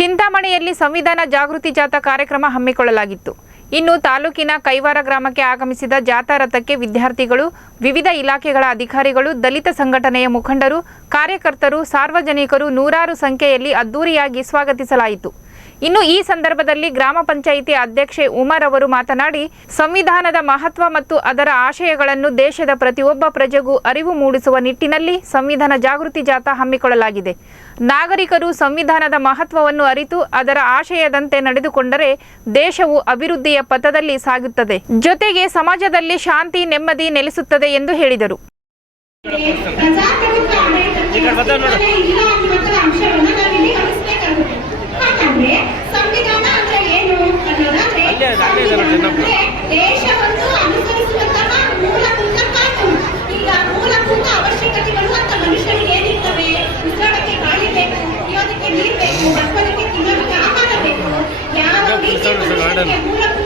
ಚಿಂತಾಮಣಿಯಲ್ಲಿ ಸಂವಿಧಾನ ಜಾಗೃತಿ ಜಾಥಾ ಕಾರ್ಯಕ್ರಮ ಹಮ್ಮಿಕೊಳ್ಳಲಾಗಿತ್ತು. ಇನ್ನು ತಾಲೂಕಿನ ಕೈವಾರ ಗ್ರಾಮಕ್ಕೆ ಆಗಮಿಸಿದ ಜಾಥಾ ರಥಕ್ಕೆ ವಿದ್ಯಾರ್ಥಿಗಳು, ವಿವಿಧ ಇಲಾಖೆಗಳ ಅಧಿಕಾರಿಗಳು, ದಲಿತ ಸಂಘಟನೆಯ ಮುಖಂಡರು, ಕಾರ್ಯಕರ್ತರು, ಸಾರ್ವಜನಿಕರು ನೂರಾರು ಸಂಖ್ಯೆಯಲ್ಲಿ ಅದ್ದೂರಿಯಾಗಿ ಸ್ವಾಗತಿಸಲಾಯಿತು. ಇನ್ನು ಈ ಸಂದರ್ಭದಲ್ಲಿ ಗ್ರಾಮ ಪಂಚಾಯಿತಿ ಅಧ್ಯಕ್ಷೆ ಉಮರ್ ಅವರು ಮಾತನಾಡಿ, ಸಂವಿಧಾನದ ಮಹತ್ವ ಮತ್ತು ಅದರ ಆಶಯಗಳನ್ನು ದೇಶದ ಪ್ರತಿಯೊಬ್ಬ ಪ್ರಜೆಗೂ ಅರಿವು ಮೂಡಿಸುವ ನಿಟ್ಟಿನಲ್ಲಿ ಸಂವಿಧಾನ ಜಾಗೃತಿ ಜಾಥಾ ಹಮ್ಮಿಕೊಳ್ಳಲಾಗಿದೆ. ನಾಗರಿಕರು ಸಂವಿಧಾನದ ಮಹತ್ವವನ್ನು ಅರಿತು ಅದರ ಆಶಯದಂತೆ ನಡೆದುಕೊಂಡರೆ ದೇಶವು ಅಭಿವೃದ್ಧಿಯ ಪಥದಲ್ಲಿ ಸಾಗುತ್ತದೆ, ಜೊತೆಗೆ ಸಮಾಜದಲ್ಲಿ ಶಾಂತಿ ನೆಮ್ಮದಿ ನೆಲೆಸುತ್ತದೆ ಎಂದು ಹೇಳಿದರು. ಸಂವಿಧಾನ ಅಂದ್ರೆ ಏನು ಅನ್ನೋದಾದ್ರೆ ದೇಶವನ್ನು ಅನುಸರಿಸುವಂತಹ ಮೂಲಭೂತ ಕಾನೂನು. ಈಗ ಮೂಲಭೂತ ಅವಶ್ಯಕತೆಗಳು ಅಂತ ಮನುಷ್ಯನಿಗೆ ಏನಿರ್ತವೆ? ಉಸಿರಾಡಕ್ಕೆ ಗಾಳಿ ಬೇಕು, ಕುಡಿಯೋದಕ್ಕೆ ನೀರು ಬೇಕು, ಬದುಕೋದಕ್ಕೆ ತಿನ್ನೋದಕ್ಕೆ ಆಹಾರ ಬೇಕು. ಯಾವ ರೀತಿ ಮೂಲಭೂತ